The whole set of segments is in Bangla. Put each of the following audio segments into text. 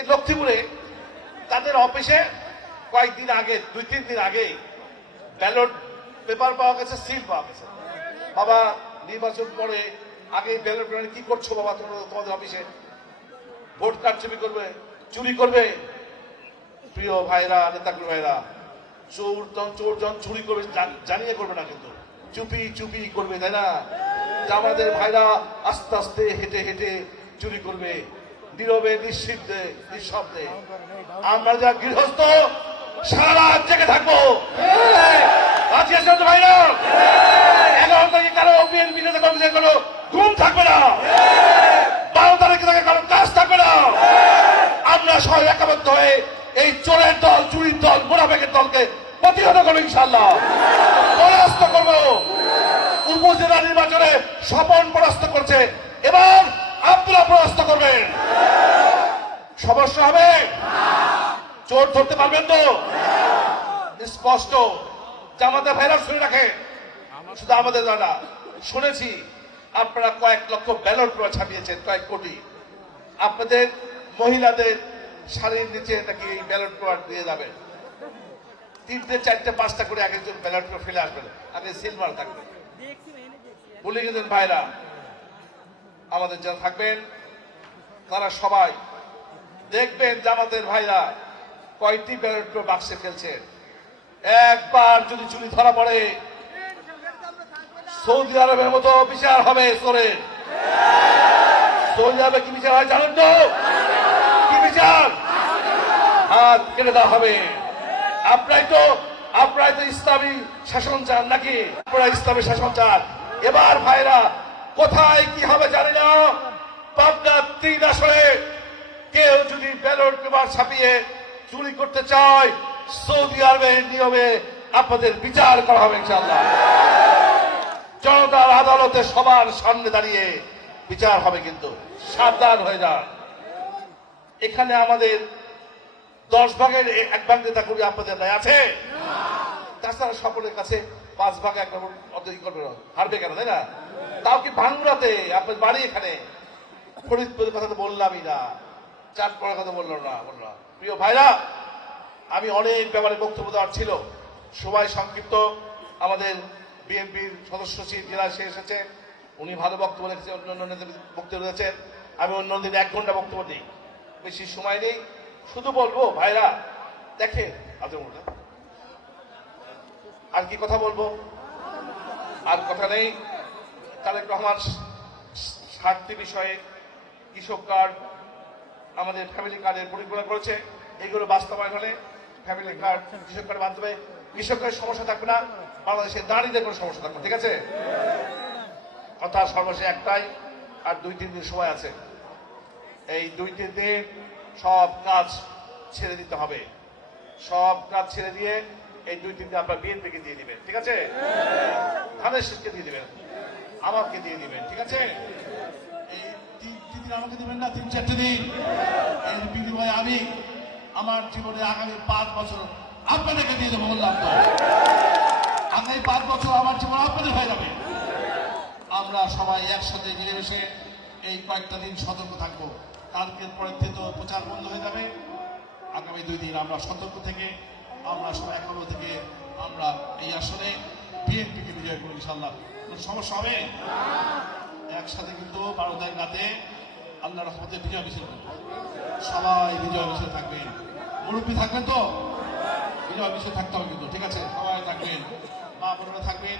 এই লক্ষ্মীপুরে তাদের অফিসে কয়েকদিন আগে 2-3 দিন আগে ব্যালট পেপার পাওয়া গেছে, সিল পাওয়া গেছে। বাবা নির্বাচন পরে আগে ব্যালট পেপার কি করছো বাবা তোমাদের অফিসে? ভোট কার্ড চুরি করবে। প্রিয় ভাইরা, নেতাগুলো ভাইরা, চোর জন চুরি করবে জানিয়ে করবে না, কিন্তু চুপি চুপি করবে, তাই না? আমাদের ভাইরা আস্তে আস্তে হেঁটে হেঁটে চুরি করবে, নীরবে নিঃশব্দে। আমরা যা গৃহস্থ সারা রাত জেগে থাকবো। ভাইরা 11 তারিখে কারো বিএনপি নেতা কর্মীদের কোনো ঘুম থাকবে না, 12 তারিখে থেকে কারো কাজ থাকবে না। আমরা সবাই একবদ্ধ হয়ে এই চোরের দল, চুরির দল, মোনাফেকের দলকে প্রতিহত করবো, ইনশাআল্লাহ পরাস্ত করবো। উপজেলা নির্বাচনে স্বপন পরাস্ত করছে, এবার আপনারা পরাস্ত করবেন। সমস্যা হবে? চোর ধরতে পারবেন তো? স্পষ্ট। জামাতে ভাইরা শুনে রাখে, শুধু আমাদের দাদা শুনেছি আপনারা কয়েক লক্ষ ব্যালট পেপার ছাপিয়েছেন, কয়েক কোটি। আপনাদের মহিলাদের শাড়ির নিচে নাকি এই ব্যালট পেপার দিয়ে যাবেন, 3টে 4টে 5টা করে এক একজন ব্যালট পেপার ফেলে আসবেন, আগে সিলভার থাকবে। বলে গেছেন ভাইরা, আমাদের যারা থাকবেন তারা সবাই দেখবেন জামাতের ভাইরা কয়টি ব্যালট পেপার বাক্সে ফেলছেন। একবার যদি চুরি ধরা পড়ে সৌদি আরবের মতো বিচার হবে চোরের। সৌদি আরবে কি বিচার হয় জানেন তো? কি বিচার? হাত কেটে দেওয়া হবে। আপনারাই তো ইসলামী শাসন চান নাকি? আপনারা ইসলামী শাসন চান। এবার ভাইরা কোথায় কি হবে জানি না, পাবনা 3 আসনে কেউ যদি ব্যালট পেপার ছাপিয়ে চুরি করতে চায়, সৌদি আরবের নিয়মে আপনাদের বিচার করা হবে ইনশাআল্লাহ। জনতার আদালতে সবার সামনে দাঁড়িয়ে বিচার হবে, কিন্তু সাবধান হয়ে যান। এখানে আমাদের 10 ভাগের 1 ভাগ নেতা কর্মী আপনাদের নাই আছে? তাছাড়া সকলের কাছে 5 ভাগ 1 ভাগ অর্ধেক করবে, হারবে কেন, তাই না? তাও কি ভাঙ্গুরাতে, আপনার বাড়ি এখানে। ফরিদপুরের কথা তো বললামই না, চাঁদপাড়ার কথা বললাম না। প্রিয় ভাইরা, আমি অনেক ব্যাপারে বক্তব্য দেওয়ার ছিল, সবাই সংক্ষিপ্ত। আমাদের বিএনপির সদস্য সচিব জেলায় সে এসেছে, উনি ভালো বক্তব্য রেখেছেন, অন্যান্য নেতাদের বক্তব্য দিয়েছেন। আমি অন্য দিন 1 ঘন্টা বক্তব্য দিই, বেশি সময় নেই। শুধু বলবো ভাইরা, দেখেন আর কি কথা বলবো, আর কথা নেই। তারেক রহমান স্বার্থী বিষয়ে কৃষক কার্ড, আমাদের ফ্যামিলি কার্ডের পরিকল্পনা করেছে। এইগুলো বাস্তবায়ন হলে ফ্যামিলি কার্ড, কৃষক কার্ডের মাধ্যমে কৃষকের সমস্যা থাকবে না, বাংলাদেশের নারীদের কোনো সমস্যা থাকবে, ঠিক আছে? কথা সর্বশেষ একটাই, আর 2-3 দিন সময় আছে। এই 2-3 দিন সব কাজ ছেড়ে দিতে হবে। সব কাজ ছেড়ে দিয়ে এই 2-3 দিন আপনার বিএনপিকে দিয়ে দিবেন, ঠিক আছে? ধানের শীষকে দিয়ে দিবেন, আমাকে দিয়ে দিবেন, ঠিক আছে? এই 3 দিন আমাকে দিবেন না, 3-4 দিন। এর বিনিময়ে আমি আমার জীবনে আগামী 5 বছর আপনাদেরকে দিয়ে দেবো, বললাম তো। আগামী 5 বছর আমার জীবন আপনাদের হয়ে যাবে। আমরা সবাই একসাথে মিলেমিশে এই কয়েকটা দিন সতর্ক থাকবো। কালকের পরের থেকে তো প্রচার বন্ধ হয়ে যাবে। আগামী 2 দিন আমরা সতর্ক থেকে, আমরা সবাই একলব্য থেকে আমরা এই আসনে বিএনপিকে বিজয় করবো ইনশাআল্লাহ। কোনো সমস্যা হবে? একসাথে কিন্তু 12 তারিখ রাতে আল্লাহ রহমতে বিজয় মিছিল করবো। সবাই বিজয় মিছিল থাকবেন, মুরব্বী থাকবেন তো? বিজয় মিছিল থাকতে হবে কিন্তু, ঠিক আছে? সবাই থাকবেন, মা বোনেরা থাকবেন।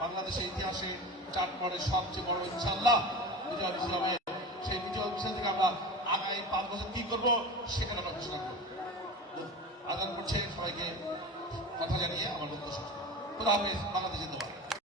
বাংলাদেশের ইতিহাসে চাঁদপাড়ের সবচেয়ে বড় ইনশাআল্লাহ বিজয় মিছিল হবে। সেই বিজয় মিছিল থেকে আমরা আগামী 5 বছর কি করবো সেখানে আমরা ঘোষণা করবো। আদান করছে, সবাইকে কথা জানিয়ে আমার বক্তব্য শেষ করবো। খোদা হাফেজ, বাংলাদেশ জিন্দাবাদ।